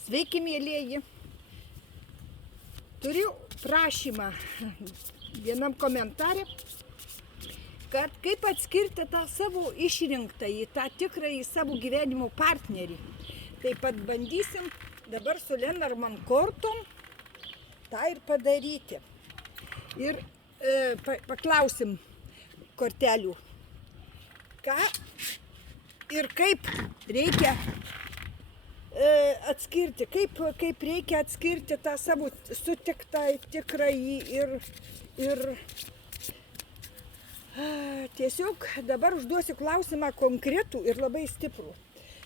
Sveiki, mėlieji. Turiu prašymą vienam komentarė, kad kaip atskirti tą savo išrinktąjį, tą tikrąjį savo gyvenimo partnerį. Taip pat bandysim dabar su Lenormand kortom tą ir padaryti. Ir paklausim kortelių, ką ir kaip reikia atskirti, kaip reikia atskirti tą savo sutiktą tikrąjį ir tiesiog dabar užduosiu klausimą konkretų ir labai stiprų.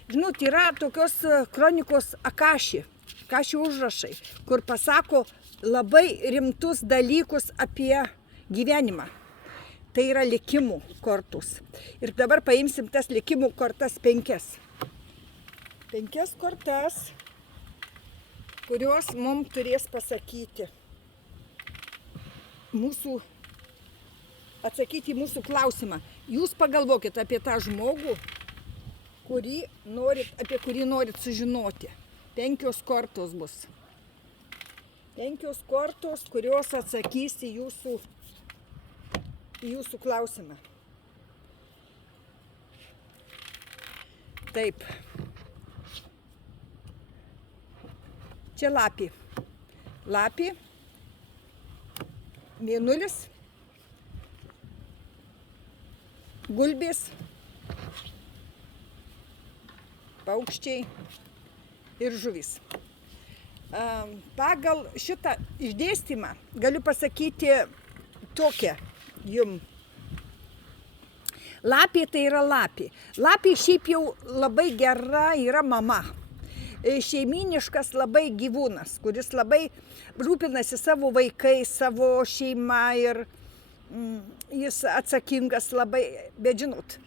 Žinot, yra tokios kronikos Akaši užrašai, kur pasako labai rimtus dalykus apie gyvenimą. Tai yra likimų kortos. Ir dabar paimsim tas likimų kortas 5. 5 kortas, kurios mums turės pasakyti atsakyti į mūsų klausimą. Jūs pagalvokit apie tą žmogų, apie kurį norit sužinoti. 5 kortos bus. 5 kortos, kurios atsakys į jūsų klausimą. Taip. Čia lapė. Lapė, mėnulis, gulbės, paukščiai ir žuvis. Pagal šitą išdėstymą galiu pasakyti tokią jum. Lapė tai yra lapė. Lapė šiaip jau labai gera yra mama. Šeiminiškas labai gyvūnas, kuris labai rūpinasi savo vaikais, savo šeima ir jis atsakingas labai, bet žinot,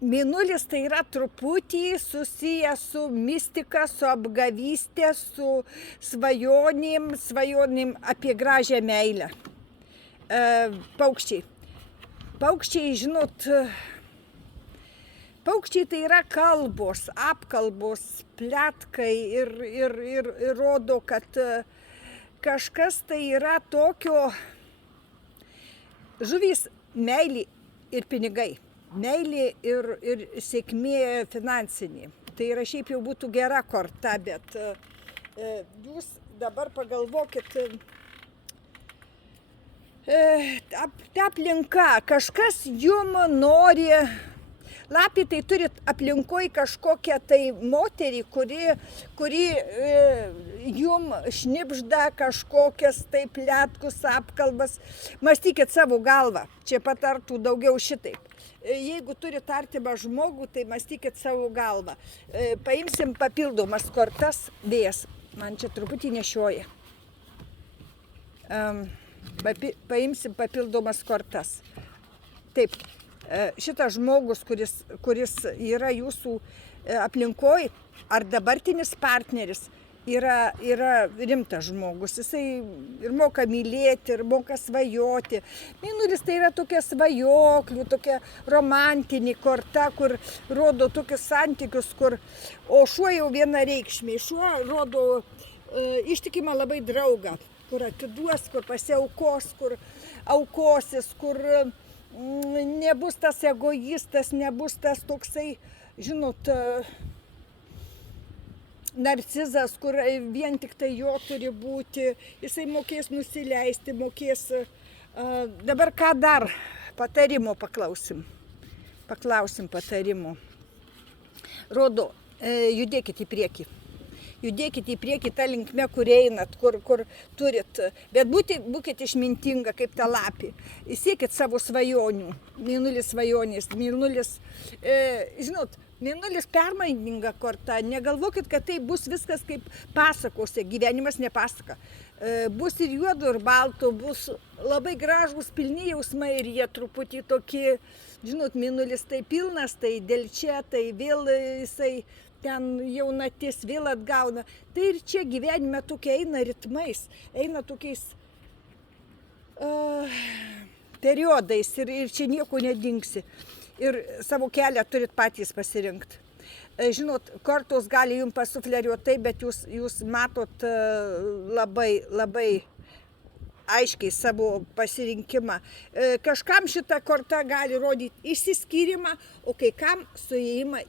mėnulis tai yra truputį susijęs su mistika, su apgavystė, su svajonėm apie gražią meilę. Paukščiai. Paukščiai, žinot, paukščiai tai yra kalbos, apkalbos, pletkai ir rodo, kad kažkas tai yra tokio. Žuvys meilė ir pinigai, meilė ir sėkmė finansinė. Tai yra šiaip jau būtų gera korta, bet jūs dabar pagalvokit, ta aplinka, kažkas jum nori. Lapė tai turi aplinkoj kažkokią tai moterį, kuri jum šnibžda kažkokias tai pletkus, apkalbas. Mąstykit savo galvą, čia patartų daugiau šitaip. Jeigu turit artimą žmogų, tai mąstykit savo galvą. Paimsim papildomas kortas, vėjas, man čia truputį nešioja. Paimsim papildomas kortas. Taip. Šitas žmogus, kuris yra jūsų aplinkoj, ar dabartinis partneris, yra rimtas žmogus. Jisai ir moka mylėti, ir moka svajoti. Mėnulis tai yra tokia svajoklių, tokia romantinė korta, kur rodo tokius santykius, o šuo jau vienareikšmiai. Šuo rodo ištikimą labai draugą, kur atiduos, kur pasiaukos, kur aukosis, kur nebus tas egoistas, nebus tas toksai, žinot, narcizas, kur vien tik tai jo turi būti. Jisai mokės nusileisti, mokės. Dabar ką dar? Patarimo paklausim. Paklausim patarimo. Rodo, judėkit į priekį. Judėkit į priekį tą linkmę, kur einat, kur turit. Bet būkit išmintinga kaip ta lapė. Siekit savo svajonių. Mėnulis svajonės. Mėnulis, žinot, mėnulis permaininga korta. Negalvokit, kad tai bus viskas kaip pasakose. Gyvenimas ne pasaka. Bus ir juodo, ir balto. Bus labai gražūs, pilni jausmai ir jie truputį tokie. Žinot, mėnulis tai pilnas, tai dėl čia, tai vėl jisai ten jaunatis vėl atgauna. Tai ir čia gyvenime tokie eina ritmais, eina tokiais periodais ir čia nieko nedingsi. ir savo kelią turit patys pasirinkti. Žinot, kortos gali jums pasufleriuoti taip, bet jūs matot labai aiškiai savo pasirinkimą. Kažkam šita korta gali rodyti išsiskyrimą, o kai kam suėjimą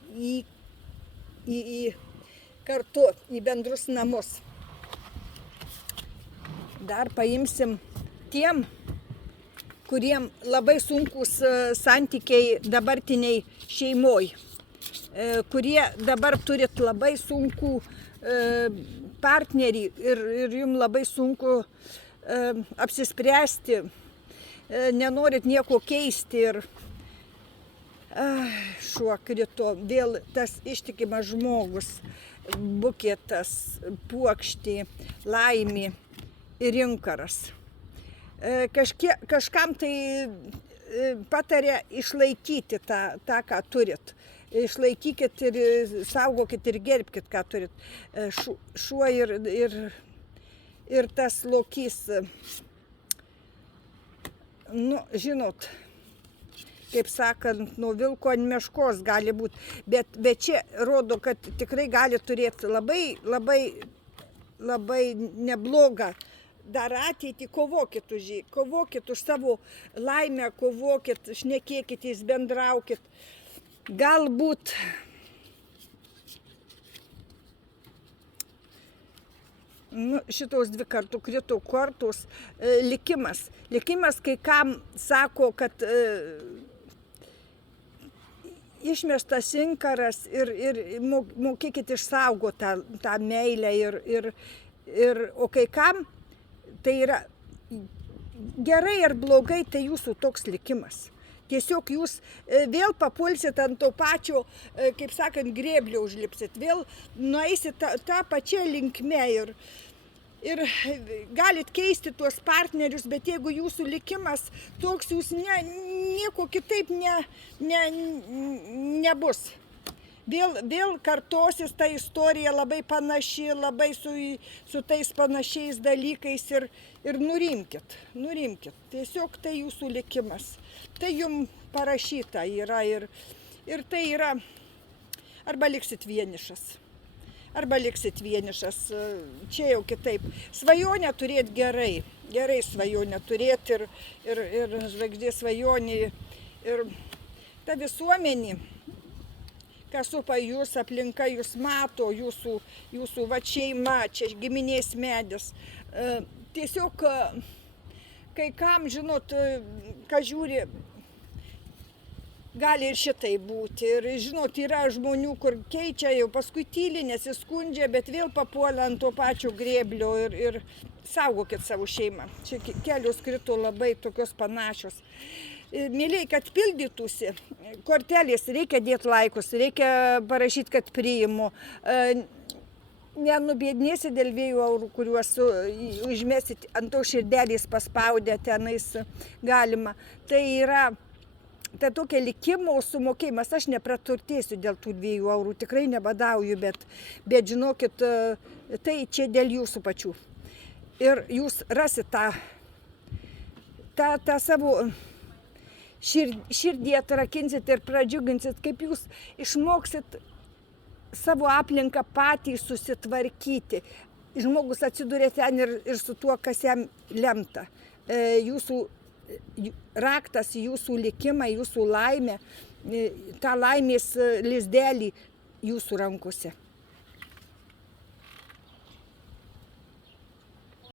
į kartu, į bendrus namus. Dar paimsim tiem, kuriem labai sunkus santykiai dabartiniai šeimoj, kurie dabar turit labai sunkų partnerį ir jums labai sunku apsispręsti, nenorit nieko keisti ir šuo krito, vėl tas ištikimas žmogus, buketas, puokštė, laimė ir inkaras. Kažkam tai patarė išlaikyti tą, ką turit. Išlaikykit ir saugokit ir gerbkit, ką turit. Šuo ir tas lokys, nu, žinot, kaip sakant, nuo vilko ant meškos gali būti. Bet čia rodo, kad tikrai gali turėti labai neblogą dar ateitį. Kovokit už savo laimę, kovokit, šnekėkitės, bendraukit. Galbūt šitos 2 kartų krito kortos likimas. Likimas kai kam sako, kad išmestas inkaras ir mokėkit išsaugoti tą meilę o kai kam tai yra gerai ar blogai, tai jūsų toks likimas. Tiesiog jūs vėl papulsit ant to pačio, kaip sakant, grėblio užlipsit, vėl nueisit tą pačią linkmę ir galit keisti tuos partnerius, bet jeigu jūsų likimas toks, jūs nieko kitaip nebus. Vėl kartosis ta istorija labai panaši, labai su tais panašiais dalykais ir nurimkit. Tiesiog tai jūsų likimas. Tai jums parašyta yra ir tai yra, arba liksit vienišas. Čia jau kitaip. Svajonę turėti gerai svajonę turėti ir žvaigždės svajonė ir ta visuomenė, kas supa jūs, aplinka jūs mato, jūsų va šeima, čia giminės medis. Tiesiog, kai kam, žinot, kas žiūri, gali ir šitai būti. Ir, žinot, yra žmonių, kur keičia, jau paskui tyli, nesiskundžia, bet vėl papuola ant to pačio grėblio ir saugokit savo šeimą. Čia kelios krito labai tokios panašios. Mėlyje, kad pildytųsi, kortelės reikia dėti laikus, reikia parašyti, kad priimu. Nenubėdnėsi dėl 2 eurų, kuriuos užmesit ant to širdelės paspaudę tenais galima. Tai yra tokia likimo sumokėjimas. Aš nepraturtėsiu dėl tų 2 eurų, tikrai nebadauju, bet žinokit, tai čia dėl jūsų pačių. Ir jūs rasit tą savo širdį atrakinsit ir pradžiuginsit, kaip jūs išmoksit savo aplinką patys susitvarkyti. Žmogus atsiduria ten ir su tuo, kas jam lemta. Jūsų raktas, jūsų likimą, jūsų laimę, tą laimės lizdelį jūsų rankose.